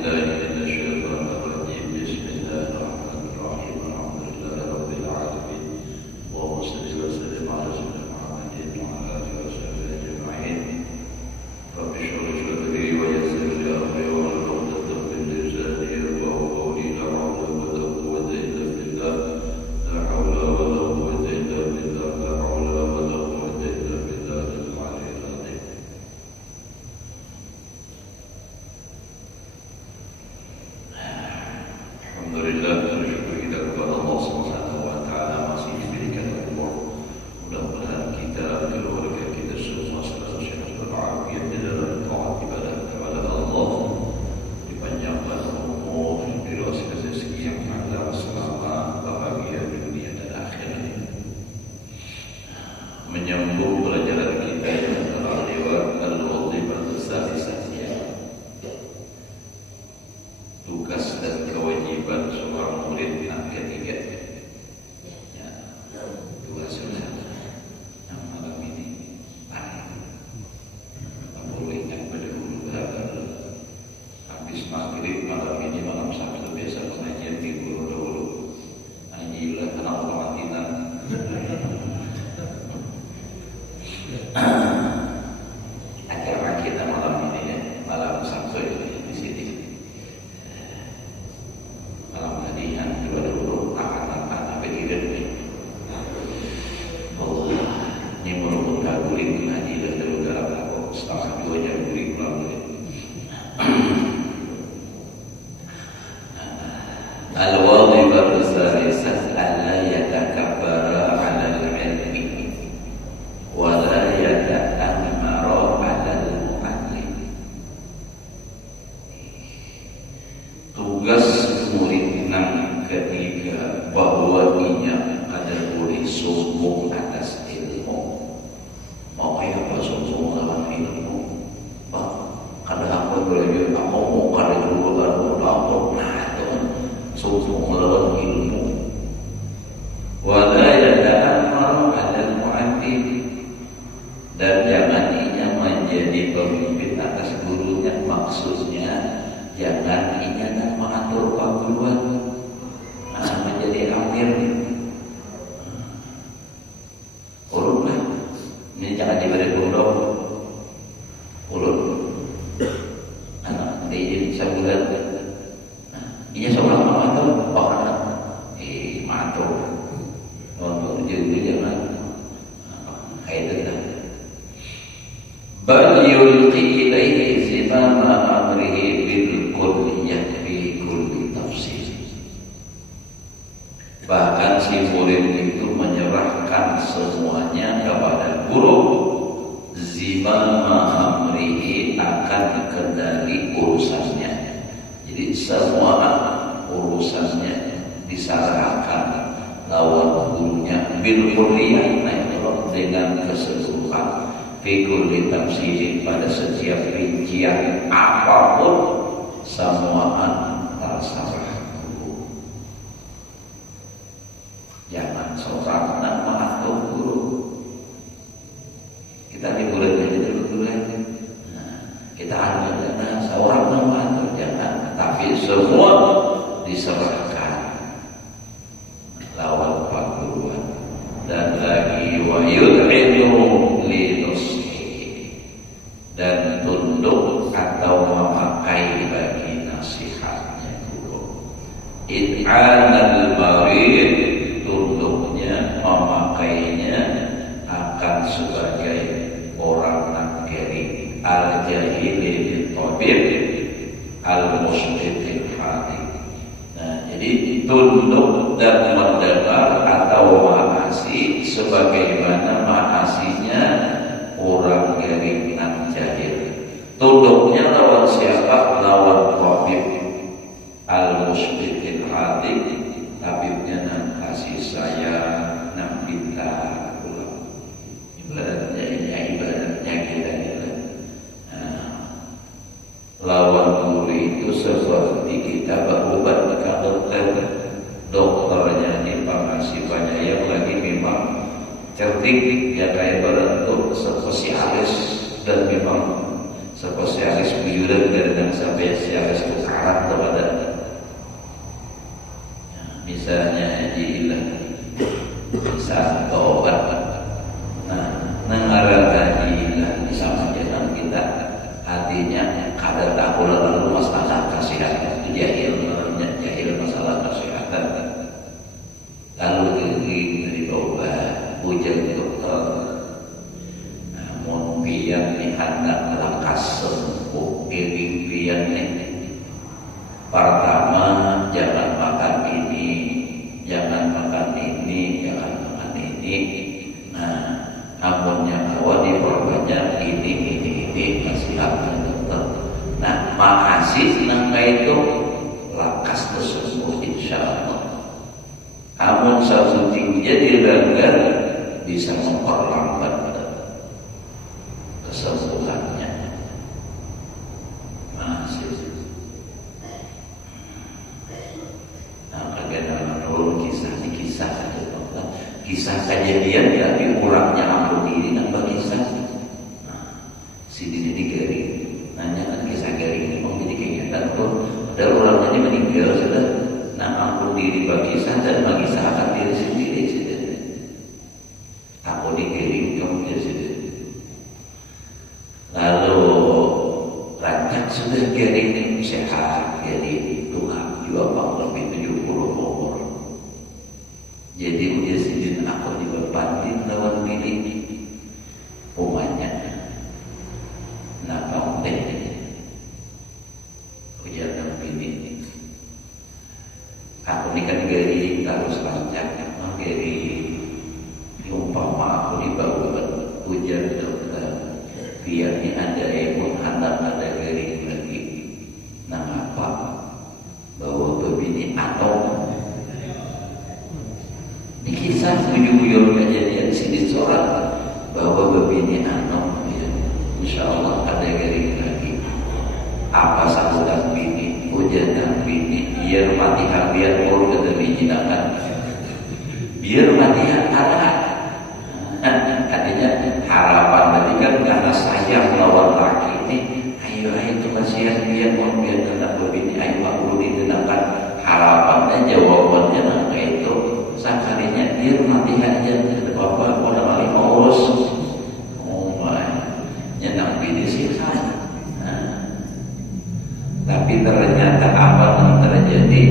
بالله من الشيطان الرجيم بسم الله الرحمن الرحيم الحمد لله رب العالمين اللهم صل وسلم على سيدنا محمد وعلى آله وصحبه أجمعين رب اشرح لي صدري ويسر لي أمري واحلل عقدة من لساني يفقهوا قولي لا حول ولا قوة إلا بالله لا حول ولا قوة إلا بالله لا حول ولا قوة إلا بالله العلي العظيم. Alhamdulillah, bersyukur kita kepada Allah Subhanahu wa taala masih diberikan umur. Mudah-mudahan kita, keluarga kita semua selalu sehat walafiat di dalam taat ibadah kepada Allah, dipanjangkan umur, diberikan rezeki yang halal, selamat, bahagia dunia dan akhirat. Menyambung pelajaran kita yang telah lewat al-wazifah as-sadisah, tugas dan kewajiban seorang murid yang ketiga. Ya, tugasnya yang malam ini perlu ingat pada dulu habis maghrib malam ini, malam Sabtu biasa pengajian di guru dahulu ngajilah anak otomatinan. Acara kita malam ini ya, malam Sabtu di sini. Malam tadi yang dua-dua tahan-tahan sampai tidur nih. Allah, ini merupakan kaguling ngaji dan dalam aku setengah 2 jam guling pulang nih. Al-wazifah as-sadisah alla yatakabbara 'ala al-'ilmi wa la yata'ammara 'ala al-'allim. Tugas murid yang ketiga bahwa ia ada boleh sombong atas ilmu. Mau apa sombong dalam ilmu? Ada apa boleh aku mau ada juga apa? Nah itu kan sombong dalam ilmu. Wala yata'ammaru 'alal mu'allim, dan jangan ia menjadi pemimpin atas gurunya. Maksudnya jangan ia mengatur perguruan, menjadi amir. Urutlah, ini jangan diberi pondok. Urut, anak ini sebulan. Ia seorang mengatur, orang mengatur. Untuk jadi jangan kaitan. Bal yulqi ilaihi zimama amrihi bil kulliyah fi kulli tafsir. Bahkan si murid itu menyerahkan semuanya kepada guru. Zimama amrihi, akan kendali urusannya. Jadi semua urusannya diserahkan lawan gurunya bil kulliyah, dengan keseluruhan. Fi kulli tafsirin, pada setiap rincian apapun semuaan terserah guru. Jangan seorang nak mengatur guru. Kita boleh jadi dulu kita ada seorang mengatur, jangan. Tapi semua diserahkan lawan perguruan. Dan lagi wa yud'inu li nushi, dan tunduk atau memakai bagi nasihatnya guru. Id'anal marid, tunduknya, memakainya akan sebagai orang nagari. Al-jahili bil-tabib al-muslimin hadith. Nah, jadi tunduk dan mendengar atau ma'asi sebagaimana ma'asinya orang garing nan jahil. Tunduknya lawan siapa? Lawan tabib al-muslimin hadith, tabibnya nan kasih sayang, nan pintar. Ibadatnya kita lawan guru itu seperti kita berobat ke dokter. Dokternya dipangasi banyak yang lagi memang cerdik, ya kayak bentuk spesialis, dan memang spesialis biuran dan spesialis tukaran. misalnya jilah bisa tobat. Nengarana jilah bisa menjadikan kita artinya kada tahu lalu masalah kesehatan itu jahil masalah kesehatan. Lalu dari obat bujang dokter, namun biar dihantar lekas sembuh biar pertama jangan makan ini, jangan makan ini, jangan makan ini. Amunnya bahwa diperbanyak ini nasihatnya dokter. Nah, makasih nangka itu lakas tersebut insyaallah. Amun satu tingginya dilanggar bisa memperlambat kesembuhannya. Masih. Nah, kadang-kadang turun kisah saja dokter. Kisah kejadian ya diurangnya ampun diri dan kisah. Si Didi Garing nanya kan kisah Garing ini mau jadi kenyataan tuh ada orang ini meninggal sudah. Nah ampun diri bagi kisah dan bagi akan diri sendiri sudah. Aku di Garing kamu sudah. Lalu rancak sudah Garing sehat jadi Tuhan juga bang lebih 70 umur. Jadi udah sendiri aku dibebantin lawan pilih umanya. Nah kamu teh ujar dan pilih. Aku ini kan Geri terus lancar, Geri umpama aku dibawa ujar dokter biar ini ada pun anak ada Geri lagi. Nah apa bawa bebini atau di kisah buyur kejadian sini seorang bahwa bebini anom ya, insyaallah ada Geri lagi. Apa sambutan bini, hujan dan bini, biar matihan biar pun kata dijinakan, biar matihan arah. Artinya harapan berarti kan karena sayang lawan laki ini, ayo kemasihan biar pun biar kena bebini, ayo aku ditenangkan harapannya jawabannya nah itu. Sakarinya dia matihan aja ada bapak orang lain aus. Oh my, nyenang bini sih kan. Tapi ternyata apa yang terjadi?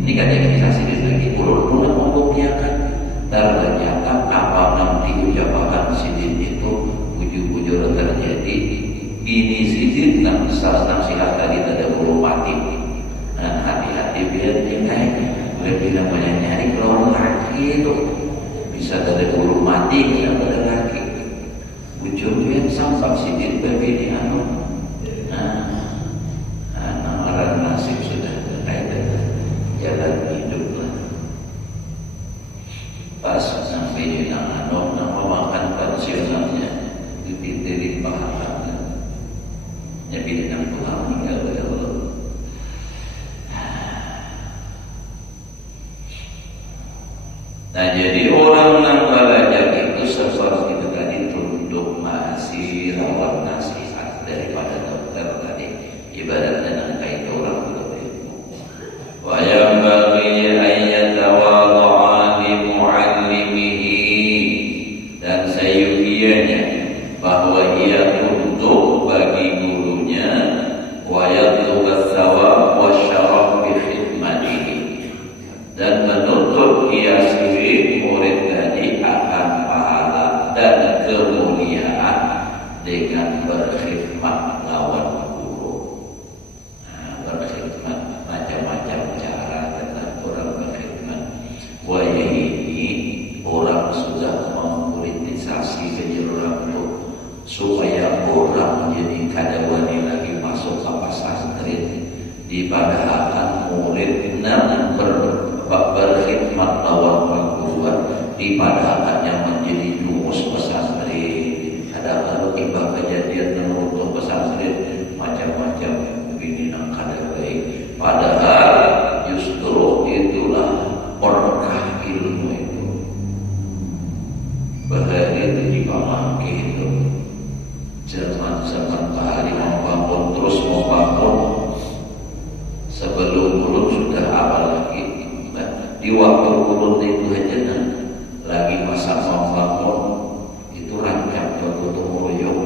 Ini kan yang bisa sini lagi urut-urut membuktikan. Ternyata apa yang diucapkan sidin itu ujung-ujung terjadi. Bini sidin yang nasihat tadi tidak perlu mati. Hati-hati biar dia lebih banyak nyari kalau laki itu bisa dari bulu mati bisa dari laki ujungnya sampai sidin berbeda orang nasib sudah ada jalan hidup lah pas sampai di nama makan pensiunannya dipilih pahalanya jadi dengan Tuhan meninggal Allah. Nah jadi orang yang belajar itu seperti itu tadi tunduk masih lawan nasihat daripada dokter tadi ibaratnya nangka itu orang seperti itu. Wa yang bagi ayat tawadhu'a li mu'allimihi dan sayyidianya bahwa ia tunduk bagi gurunya wa yatlubu thawab wa syaraf bi khidmatihi dan menuntut ia murid tadi akan pahala dan kemuliaan dengan berkhidmat lawan guru. Berkhidmat macam-macam cara dengan orang berkhidmat. Wah ini orang sudah mempolitisasi kejuruan itu supaya orang jadi kadawani lagi masuk ke pesantren dipadahkan murid dan berkhidmat lawan perguruan dipadahkan yang menjadi rumus pesantren. Ada lalu tiba kejadian menurut pesantren macam-macam begini nang kada baik. Padahal justru itulah berkah ilmu itu. Bahaya itu dipamaki itu. Zaman-zaman hari membangun terus membangun sebelum sudah apa lagi di waktu ulun itu aja lagi masa membangun itu rancang gotong royong.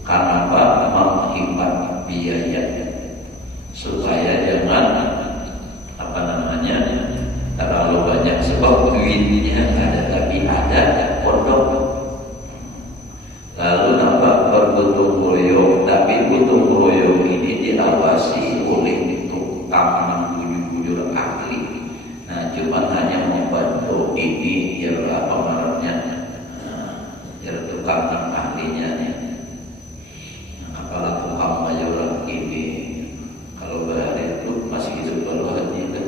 Karena apa? Menghemat biaya supaya jangan terlalu banyak, sebab duitnya ada tapi ada pondok. Lalu nampak bergotong royong, tapi gotong royong ini diawasi oleh tukang bujur-bujur ahli. Nah, cuma hanya membantu ini ialah pemerannya, tukang ahlinya nih. Apalah tukang mayor ini kalau berhari itu masih hidup baru haji lah.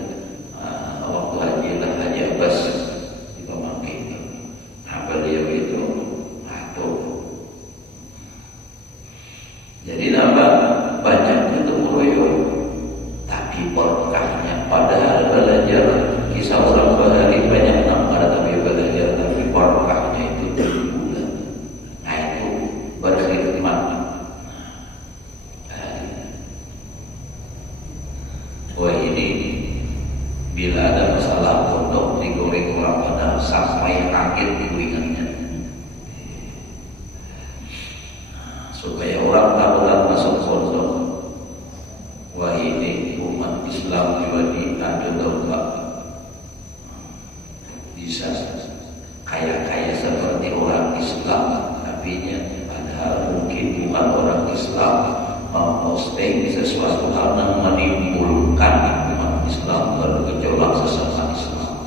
Waktu haji lah Haji Abbas di Pemangkin. Nah, beliau itu atau jadi nambah banyak untuk royong, tapi berkahnya padahal belajar kisah orang bahari banyak nambah, tapi belajar tapi berkahnya itu bulan. Nah, itu berkhidmat. Wah, ini bila ada masalah pondok digoreng orang pada sampai akhir ingatnya, supaya orang tahulah masuk pondok. Wah, ini umat Islam juga ada domba, bisa kaya-kaya seperti orang Islam, tapi padahal mungkin bukan orang Islam memposting sesuatu hal yang menimbulkan umat Islam bergejolak sesama Islam.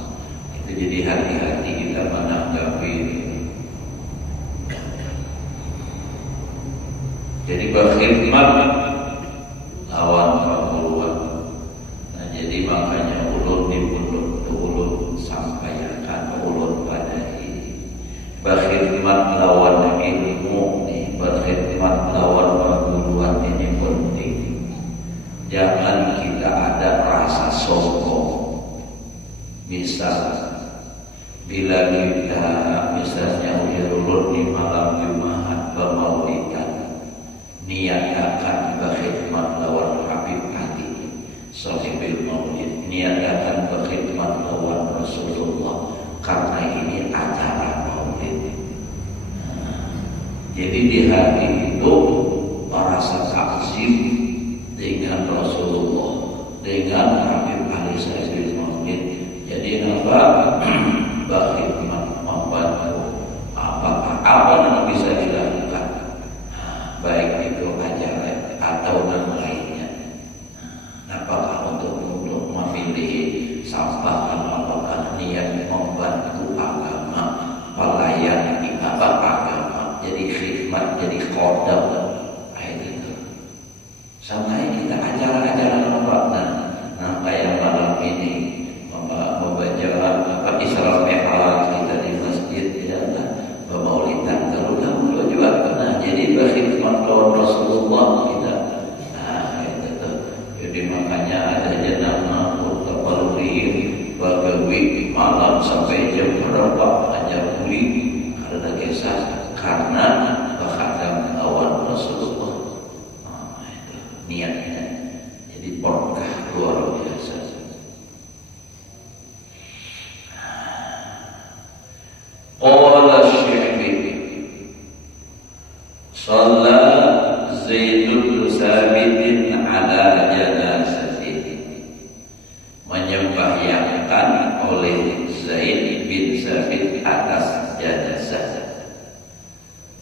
Itu jadi hati-hati kita menanggapi ini. Jadi berkhidmat lawan perburuan. Nah, jadi makanya ulun sampaikan ulun pada ini berkhidmat lawan ilmu nih, berkhidmat lawan perburuan ini penting. Jangan kita ada rasa sombong. Misal bila kita misalnya ulun di malam Jumat bermaulidan, niatkan berkhidmat lawan Habib Ali Sohibil Maulid, niatkan berkhidmat lawan Rasulullah, karena ini acara maulid. Jadi di hari itu merasa takzim dengan Rasulullah, dengan Habib Ali Sohibil Maulid. Jadi nampak berkhidmat, membantu apa yang bisa dilakukan, baik itu ajaran atau yang lainnya. Apakah untuk memilih sampah, apakah niat membantu agama, pelayan di agama, jadi khidmat, jadi khodam, itu. Sampai kita acara-acara nah kayak malam ini membaca Isra Mi'raj kita di masjid, ya kan, pemaulidan dahulu juga pernah. Jadi berkhidmat lawan Rasulullah kita. Nah, itu. Jadi makanya ada jenama Utapaluri bagawi malam sampai jam berapa hanya beli karena kisah, karena berkhadam lawan Rasulullah. Nah, itu niatnya. Jadi berkah luar biasa. Qala Syafi'i Shalla Zaid bin Sabit ala janazatihi, menyembahyangkan oleh Zaid bin Sabit atas jenazah.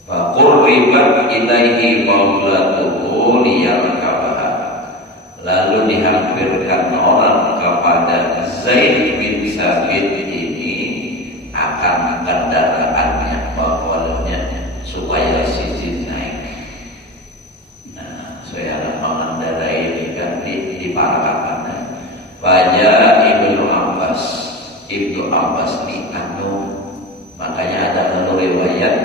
Fa qurribat ilaihi maulatuhu liyarkabaha, lalu dihampirkan orang kepada Zaid bin Sabit ini akan kendaraannya, bawalnya, supaya sisi naik. Nah, saya mengendarai ini kan di parakannya. Baca Ibnu Abbas di makanya ada riwayat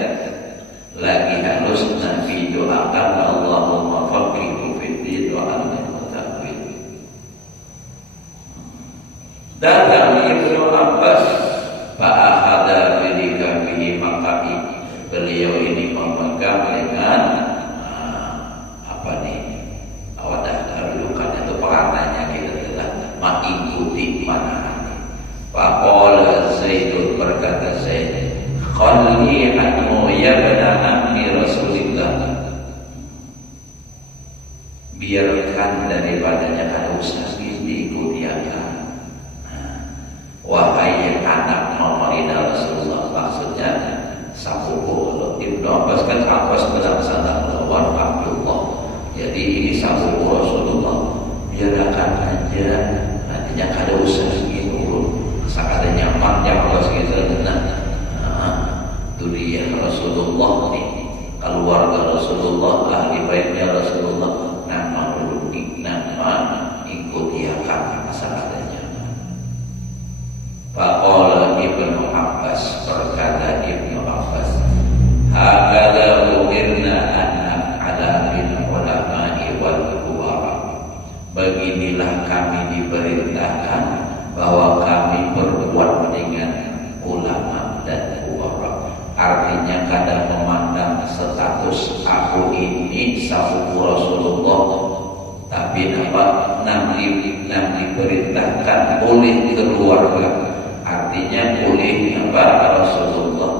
lagi halus Nabi doakan Allahumma faqihu fiddin wa allimhu ta'wil. Datang Ibnu Abbas fa'akhadha bidika bihi maqami, beliau ini memegang dengan wadah kedudukan itu perananya kita telah mengikuti panahnya. biarkan daripadanya kada usah diikuti akan. Wahai anak Muhammadina Rasulullah, maksudnya sahabat Ibnu Abbas kan Abbas melaksanakan lawan Abdullah. Jadi ini sahabat Rasulullah, biarkan aja, nantinya kada usah gitu. Sakada nyaman yang Allah segitu dunia Rasulullah nih, keluarga Rasulullah, ahli baitnya Rasulullah, nama dulu nama ikuti akan sakadanya. Faqala Ibnu Abbas, berkata Ibnu Abbas, hakala umirna an naf'ala bil ulama'i wal kubara. Beginilah kami diperintahkan bahwa kami berbuat dengan ulama dan kubara. Artinya kadang memandang status aku ini sahabat Rasulullah, tapi nanti diperintahkan oleh keluarga. Artinya oleh Rasulullah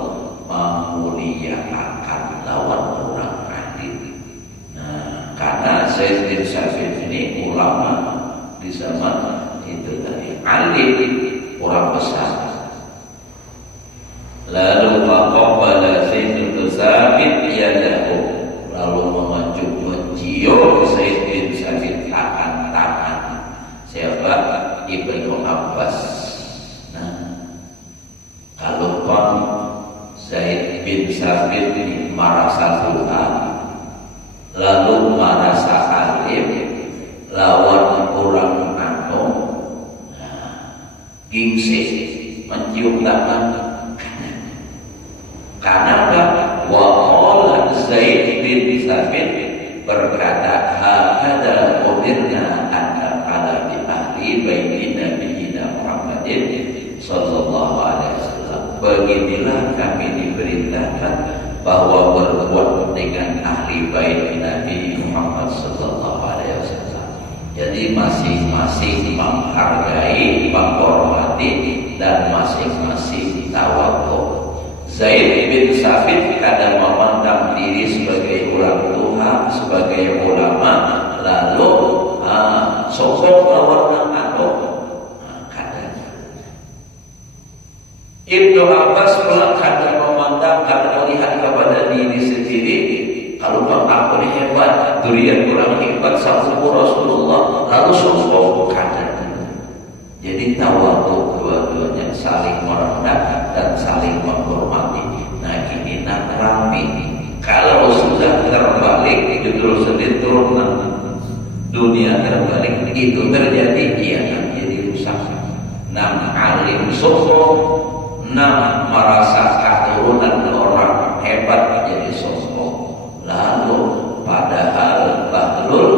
memuliakan lawan orang adil. Nah, karena Zaid bin Sabit ini ulama di zaman itu tadi, alim, orang besar. Lalu faqabbala Zaid bin Sabit yadahu, lalu mencium Zaid bin Sabit akan tangan siapa? Ibnu Abbas. Kalau Zaid bin Sabit merasa Tuhan, lalu merasa alim lawan orang anu, gengsi mencium tangan. Karena wa qala Zaid bin Sabit berkata, hakada umirna an naf'ala bi ahli baiti nabiyina Muhammadin sallallahu alaihi wasallam. Beginilah kami diperintahkan bahwa berbuat dengan ahli bait Nabi Muhammad sallallahu alaihi wasallam. Jadi masing-masing menghargai, menghormati, dan masing-masing tawadhu. Zaid bin Sabit kadang memandang diri sebagai orang tua, sebagai ulama, lalu sosok lawan anu. Ibnu Abbas kadang memandang, kadang melihat kepada diri sendiri. Kalau aku ini hebat, durian kurang hebat, sahabat Rasulullah, lalu sosok kadang. Jadi tawadhu, dua-duanya saling merendah dan saling menghormati. Nah ini rami. Kalau sudah terbalik, justru sedih turun dunia terbalik, itu terjadi, ia jadi rusak. Alim sosok, merasa keturunan orang hebat jadi sosok. Lalu padahal Bahlul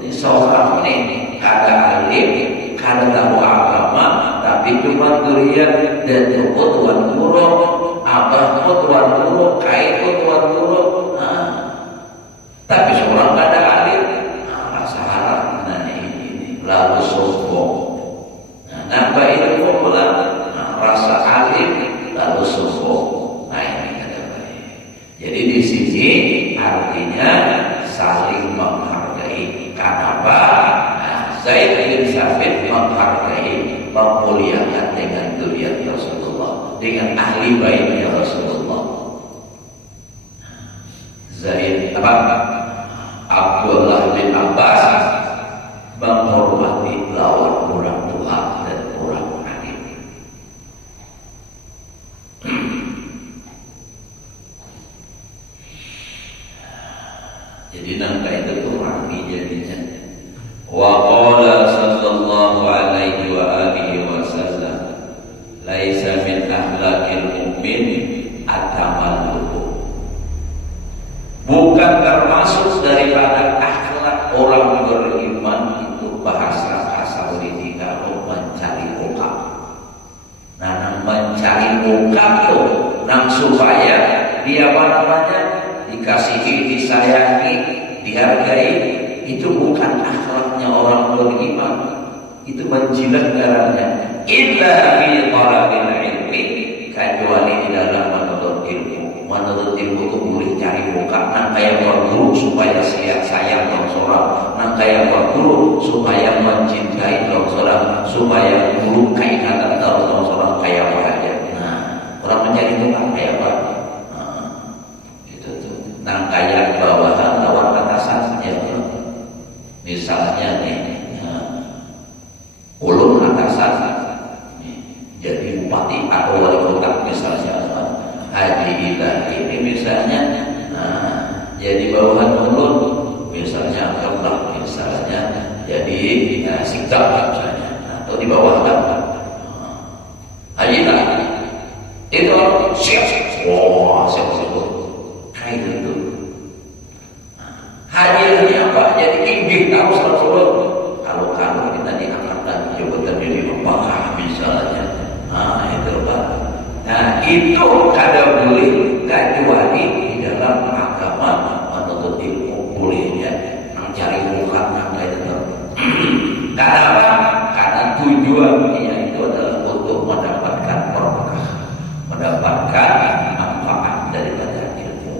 ini seorang ini kada alim, kada tahu agama, tapi cuma durian dan tuan guru, abah tuan guru, kai tuan guru. Tapi seorang kada alim, rasa harap. Nah ini lalu sosok. Nambah ilmu pula, rasa alim lalu sosok. Nah ini kata baik. Jadi di sini artinya saling menghargai. Kenapa? Zaid bin Sabit menghargai, memuliakan dengan durian Rasulullah, dengan ahli baitnya Rasulullah. Zaid Abdullah bin Abbas menghormati lawan orang tua dan orang adik. Jadi nangka itu tuh rapi jadinya. Wa qala sallallahu alaihi wa alihi wasallam, laisa min akhlaqil mu'min at-tamalluq. Bukan termasuk daripada akhlak orang beriman itu bahasa lidah mencari muka. Nah, mencari muka tuh, supaya dia dikasihi, disayangi, dihargai. Itu bukan akhlaknya orang beriman. Itu menjilat darahnya. Illa fi talabil ilmi, kecuali di dalam menuntut ilmu. Menuntut ilmu itu boleh cari muka. Nah kayak orang guru supaya sayang dan seorang. Nah sikap misalnya, atau di bawah agama. Haji tak? Itu siap. Wah, siap. Kayak gitu. Haji ini apa? Jadi inggih tahu Rasulullah. Kalau kita diangkatkan jabatan jadi apakah misalnya? Itu Pak. Nah, itu kada boleh kecuali di dalam agama menuntut ilmu bolehnya mencari muka kayak itu. Kenapa? Karena tujuannya itu adalah untuk mendapatkan berkah, mendapatkan manfaat daripada ilmu.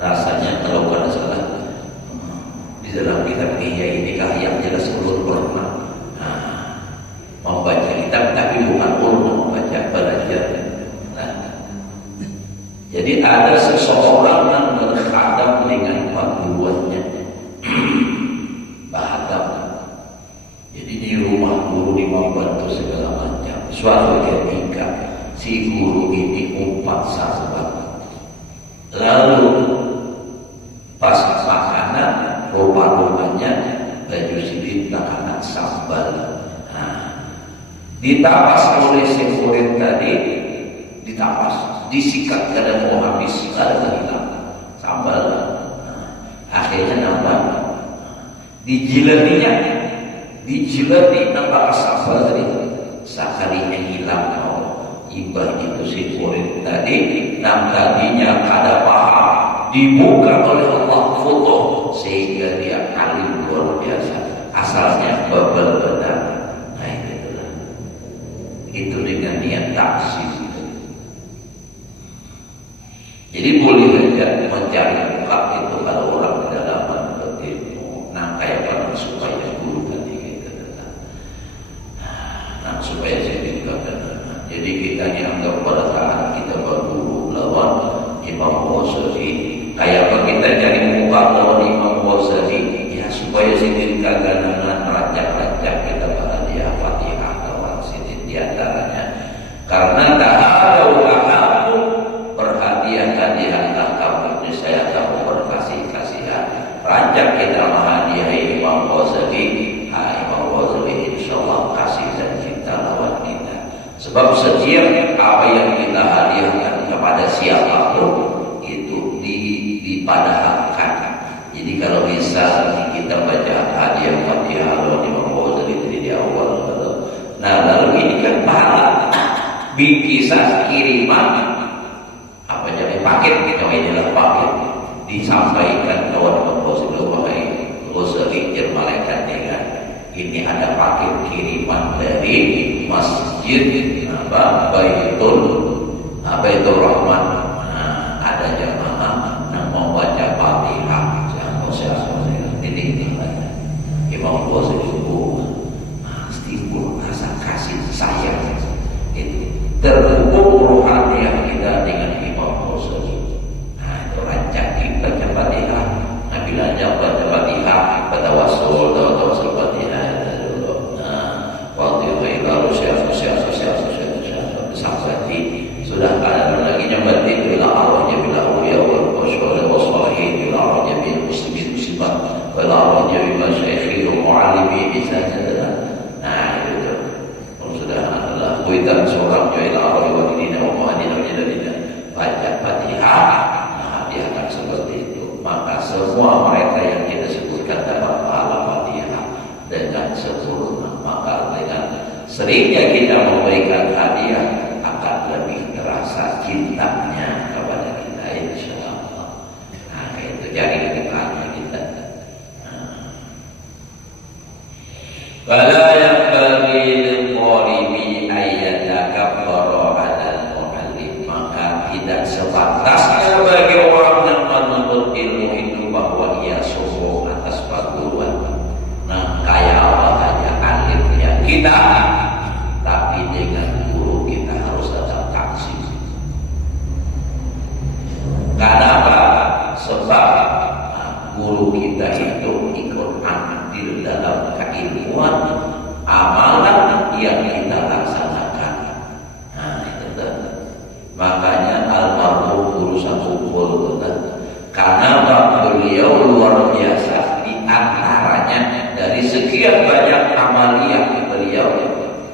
Rasanya kalau pada salah di dalam kitab Ihya yang jelas ulun pernah membaca kitab, tapi bukan ulun membaca, belajar. Nah, jadi ada seseorang yang berhadap dengan panduannya bahadap. Jadi di rumah guru membantu segala macam. Suatu ketika si guru ini umpat sahabat, lalu pas makanan rupa-rupanya baju sidin tak anak sambal. Ditapas oleh si murid tadi, ditapas, disikat kada mau habis, kada hilang sambal. Akhirnya nambah, dijilatinya, dijilati nambah sambal tadi. Sekalinya hilang mau ibah itu si murid tadi, nam tadinya kada paham, dibuka oleh Allah foto sehingga dia alim luar biasa. Asalnya babal benar. Itu dengan niat taksis. Jadi boleh saja mencari muka itu kalau orang dalam berilmu. Nah, kayak apa supaya guru tadi kita datang. Nah, supaya saya juga datang. Jadi kita dianggap pada saat kita berguru lawan Imam Ghazali. Kayak apa kita cari muka lawan Imam Ghazali? Ya supaya sidin kaganangan rancak-rancak kita pada dia Fatihah lawan sidin diantaranya. Karena tak ada ulamaku berhadiah-hadiah kamu, saya kamu berkasih-kasihan. Rancak kita menghadiahi Imam Ghazali, Imam Ghazali insyaallah kasih dan cinta lawan kita. Sebab setiap apa yang kita hadiahkan kepada siapapun itu dipadahkan. Jadi kalau bisa kita baca hadiah Fatihah lawan Imam Ghazali di awal. Nah, lalu ini kan pahala. Bingkisan kiriman apa jadi paket kita inilah paket disampaikan kawan Ghazali malaikat dengan ini ada paket kiriman dari masjid Baitur Rahman. Ada jamaah yang mau baca Fatihah ini Imam Ghazali timbul rasa kasih sayang itu terhubung rohani kita dengan Imam Ghazali. Nah, itu rancak kita baca Fatihah. Nah, bila baca Fatihah, bertawassul Fatihah dulu. Waktu itu baru sampai sudah ada lagi nyambati bila arwahnya bila awliya wal wasalihin bila arwahnya bil muslimin muslimat bila arwahnya bil masyayikh wal muallimi misalnya. Nah, itu sudah adalah kuitan seorang jual Allah wa dinina wa mu'adina wa jadadina baca Fatihah. Nah, dia akan seperti itu. Maka semua mereka yang kita sebutkan dapat pahala Fatihah dengan sempurna. Maka dengan seringnya kita memberikan hadiah akan lebih terasa cintanya kepada kita insyaallah. Nah, itu jadi dekatnya kita. Wala yanbaghi lil-qalibi ayyatakabbara 'alal mu'allim. Maka tidak sepantasnya bagi orang yang menuntut ilmu itu bahwa ia sombong atas perguruan. Nah, kayak apa aja alimnya kita, tapi dengan guru kita harus tetap taksis. Kenapa? Sebab guru kita itu ikut andil dalam keilmuan amalan yang kita laksanakan. Nah, itu makanya almarhum guru Sakumpul karena beliau luar biasa di antaranya sekian banyak amaliyah beliau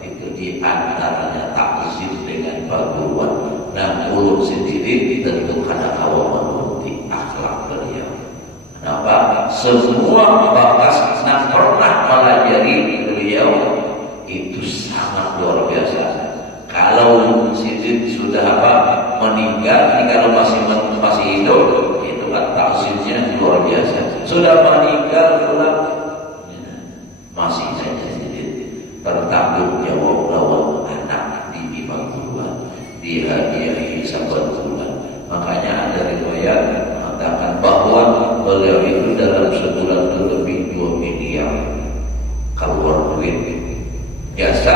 itu di antaranya takzim dengan perguruan. Nah, ulun sendiri tentu karena awal menuruti akhlak beliau. Kenapa? Semua bakas yang pernah pelajari beliau itu sangat luar biasa. Kalau Sidin sudah meninggal, kalau masih hidup, itu kan takzimnya luar biasa. Sudah meninggal pula masih saja Sidin bertanggung jawab lawan anak di pangkuan, dihadiahi saban bulan. Makanya ada riwayat mengatakan bahwa beliau itu dalam sebulan itu lebih 2 miliar keluar duit. Biasa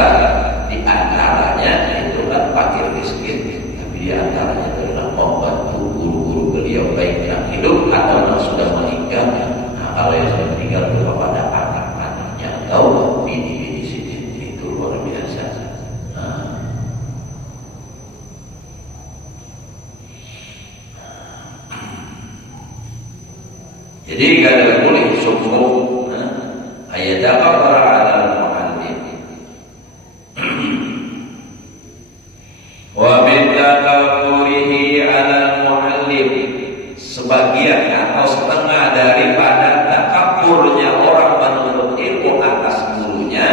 di antaranya itu kan fakir miskin, tapi di antaranya adalah membantu guru-guru beliau baik yang hidup atau yang sudah meninggal. Nah, kalau yang sudah meninggal itu kepada anak-anaknya atau bini-bini Sidin, itu luar biasa. Jadi kalau boleh sungguh ayat apa ala al-muallim wa bitakaburihi ala al-muallim, sebagian atau setengah daripada takaburnya orang menuntut ilmu atas gurunya,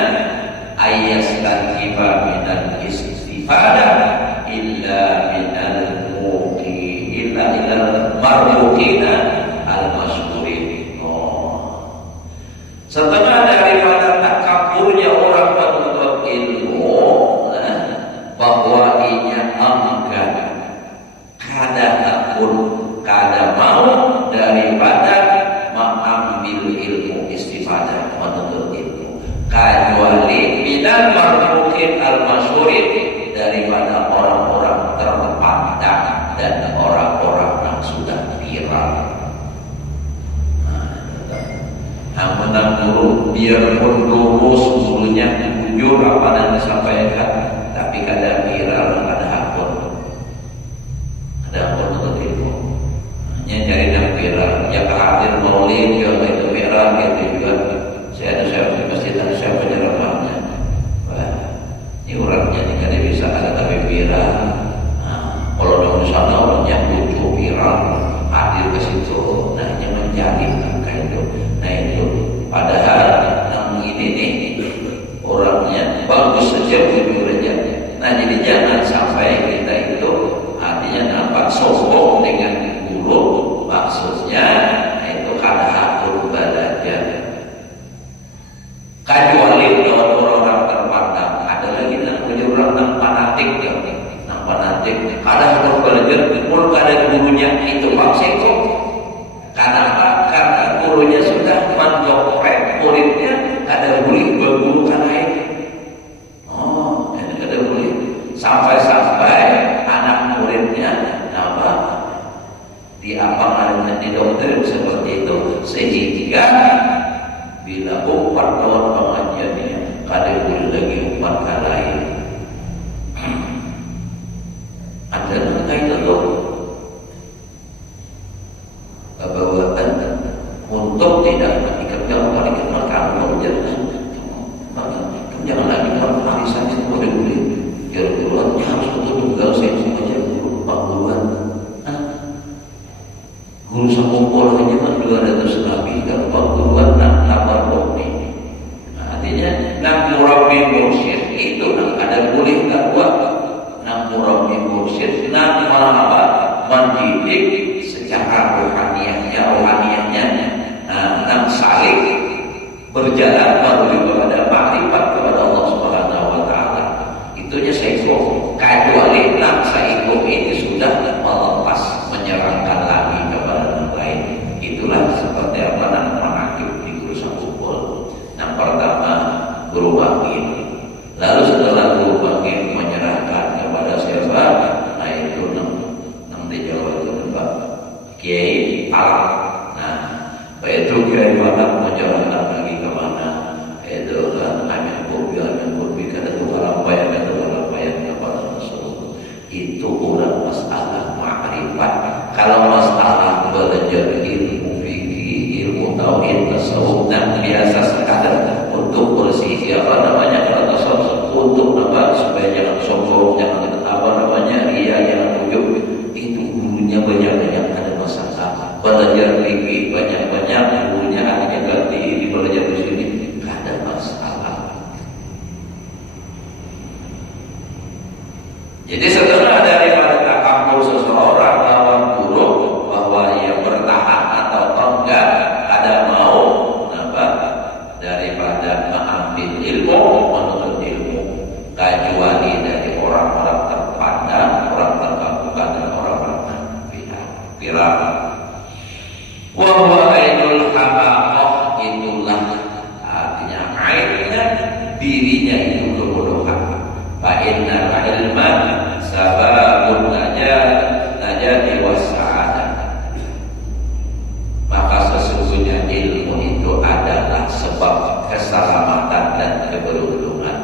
ayastan kiba minal istifadah illa minal muqi illa marmuqina al-masyhur. Setengah daripada takaburnya orang menuntut ilmu, bahwa ia enggan kada mau daripada mengambil ilmu istifadah menuntut ilmu, kecuali minal marmuqin al-masyhurin, daripada orang-orang terpandang dan orang-orang yang sudah viral. Yang menang guru biarpun lurus gurunya jujur apa yang disampaikan, tapi kadang viral, ada akun untuk ilmu. Hanya cari yang viral, yang hadir maulid juga itu viral, gitu juga. Saya pasti tahu saya penyerapannya. Ini orangnya tidak bisa ada tapi viral. Kalau di sana orangnya lucu viral, hadir ke situ, nah hanya menjadi angka itu. Nah itu padahal yang ini nih orangnya bagus saja jujurnya. Nah jadi jangan sampai kita itu artinya nampak sombong dengan guru, maksudnya itu kada hakul belajar. Kecuali orang-orang terpandang, ada lagi namanya orang yang fanatik ya, yang fanatik. Kada hakul belajar, pun kada gurunya itu maksudnya. Karena gurunya sudah mendokrek muridnya, ada boleh berguru kan lain. Ada boleh sampai anak muridnya diapakan didoktrin seperti itu, sehingga bila umat lawan pengajiannya kada boleh lagi umat kan lain. Ada kaitan itu bahwa untuk tidak dikerjakan kamu jangan lagi kalau arisan itu boleh kira-kira harus betul tunggal saya saja guru 40-an guru sekumpul hanya 200 lebih kan 40-an nambah bokni. Artinya nak murabi mursyid itu ada boleh tak buat nak murabi mursyid nak mendidik secara rohaniahnya nak saling berjalan menuju kepada makrifat kepada Allah Subhanahu wa taala. Itunya saiko. Kecuali nak saiko ini sudah melepas menyerahkan lagi kepada yang lain. Itulah seperti apa nak menakib di guru sekumpul. Yang pertama guru bangkit. Lalu setelah guru bangkit menyerahkan kepada siapa? Nah itu nang di Jawa itu Pak Kiai Palak. Nah, itu Kiai Palak menyerahkan lagi ke mana? Itu kan amin kurbi kata Tuhan yang kepada Rasul. Itu udah masalah ma'rifat. Kalau masalah belajar ilmu fikih, ilmu tauhid, tasawuf, dan biasa sekadar untuk Wa huwa ainul hamaqah, itulah artinya ainnya dirinya itu kebodohan. Fa innal ilma sababun najati wasa'adah. Maka sesungguhnya ilmu itu adalah sebab keselamatan dan keberuntungan.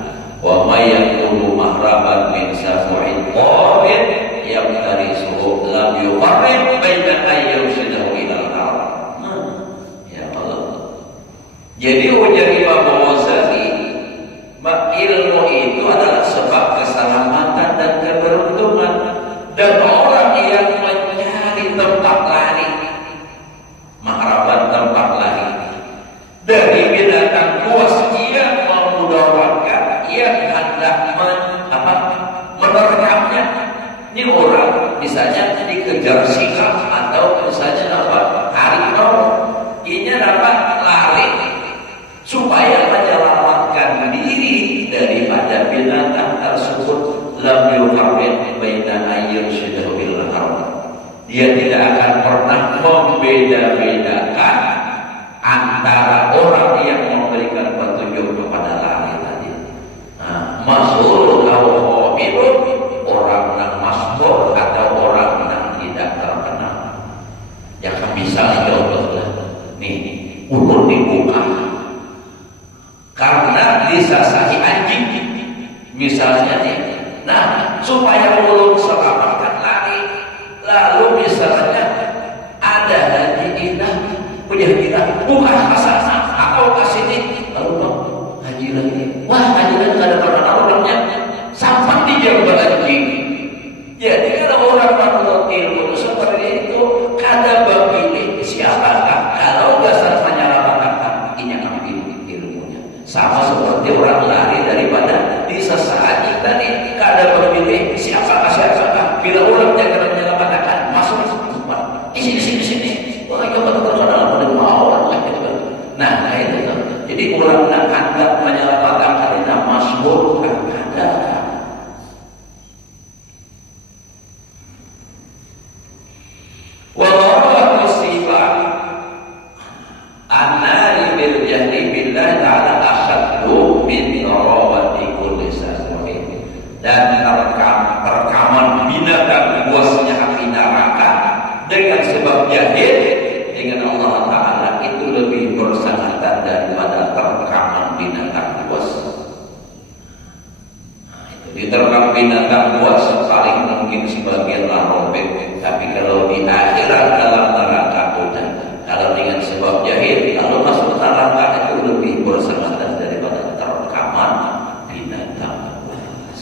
Wa may yakunu mahraban min safu'in qabil yamtarisuhu lam yuqarrib baina ayyusidahu ilal ard. Ya Allah. Jadi ujar Imam Ghazali, ilmu itu adalah sebab keselamatan dan keberuntungan. Dan orang yang mencari tempat lari, mahraban tempat lari dari binatang buas, ia memudaratkan, ia hendak menerkamnya. Ini orang misalnya dikejar singa atau misalnya harimau, ini dapat lari supaya menyelamatkan diri daripada binatang tersebut. Lam yufarriq baina ayyusidahu bil ardh. Dia tidak akan pernah membeda-bedakan antara orang yang memberikan petunjuk kepada lari tadi. Masyhur atau qabilun, orang yang masyhur atau orang yang tidak terkenal. Yang misalnya contohnya nih, ulun dibuka karena disasahi anjing misalnya nih. Nah, supaya ulun selamatkan lari, lalu misalnya ada haji indah punya kita bukan kesana atau ke sini, lalu haji lagi, wah haji lagi ada pernah orangnya sampai dia berhaji. Jadi kalau orang menurut ilmu seperti itu, kada memilih siapakah kalau dasar menyelamatkan ini akan ilmunya. Sama seperti orang lari daripada disesati tadi, kada memilih siapakah. Bila orang jangan menyelamatkan, masuk di sini. Wah, coba terkenal pada orang lah gitu. Nah, itu. Jadi orang nak anggap menyelamatkan karena masyhur ada. Wallahu musibah annari bil jahli billahi ta'ala asyaddu min rawati kulli sa'in. Dan rekaman binatang buasnya api neraka dengan sebab jahil dengan Allah Ta'ala itu lebih bersangkutan daripada terkaman binatang buas. Diterkam binatang buas paling mungkin sebagian robek, tapi kalau di akhirat dalam neraka udah. Kalau dengan sebab jahil kalau masuk neraka itu lebih bersangkutan daripada terkaman binatang buas.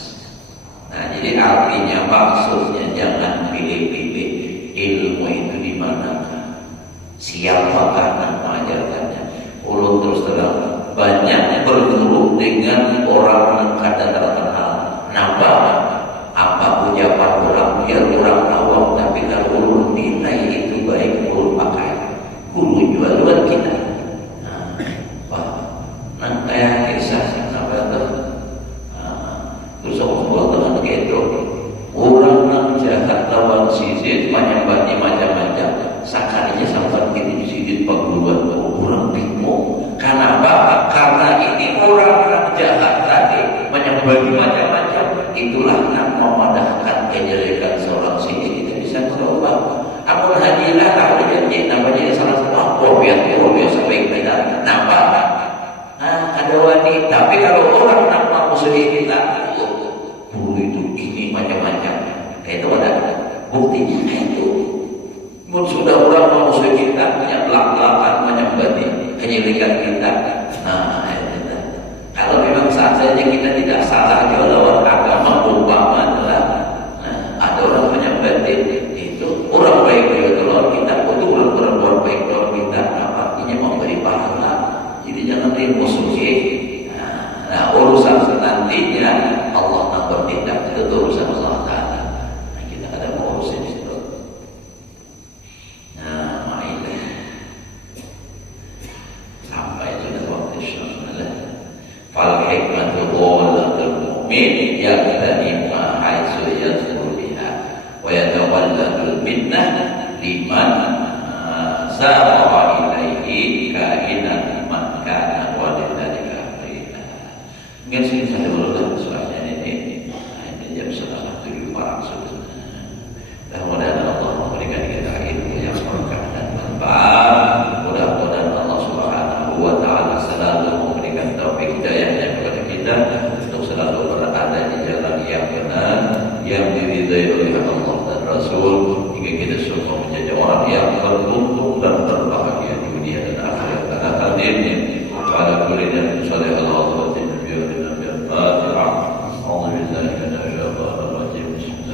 Nah, jadi artinya maksudnya jangan pilih-pilih ilmu itu di mana, siapakah yang mengajarkannya. Ulun terus terang banyak berguru dengan orang yang kada terkenal. Napa? Apa ucapan orang biar orang awam, tapi kalau ulun nilai itu baik ulun pakai. Guru jualan kita. Nah, kayak kisah apa itu? Terus Allah dengan gitu. Orang yang jahat lawan sisit menyembahnya macam-macam. Sakarinya sampai ini sisit paguluan orang bingung. Kenapa? Karena ini orang yang jahat tadi menyembahnya macam-macam. Itulah yang memadahkan kejelekan seorang sisit itu bisa berubah. Amun hajilah tahu janji namanya salah satu biar sampai kita nampak. Ada wanita. Tapi kalau orang nak musuhi kita, guru itu ini macam-macam. Itu ada buktinya itu. Sudah orang musuhi kita punya belak-belakan menyembahnya kejelekan kita. Nah, itu. Kalau memang saja kita tidak salah jual agama umpama adalah ada orang menyembah itu orang baik juga kalau kita untuk orang baik kalau kita artinya memberi pahala. Jadi jangan dimusuhi. Nah, urusan nantinya Allah nak bertindak itu urusan Allah Taala. Nah, kita ada mau urusan itu. Nah, mainlah sampai sudah waktu syukur. Fal hikmatu qawlatul mu'min yaqtani ma haitsu yadkhulu biha wa yatawalladul minnah liman sa'a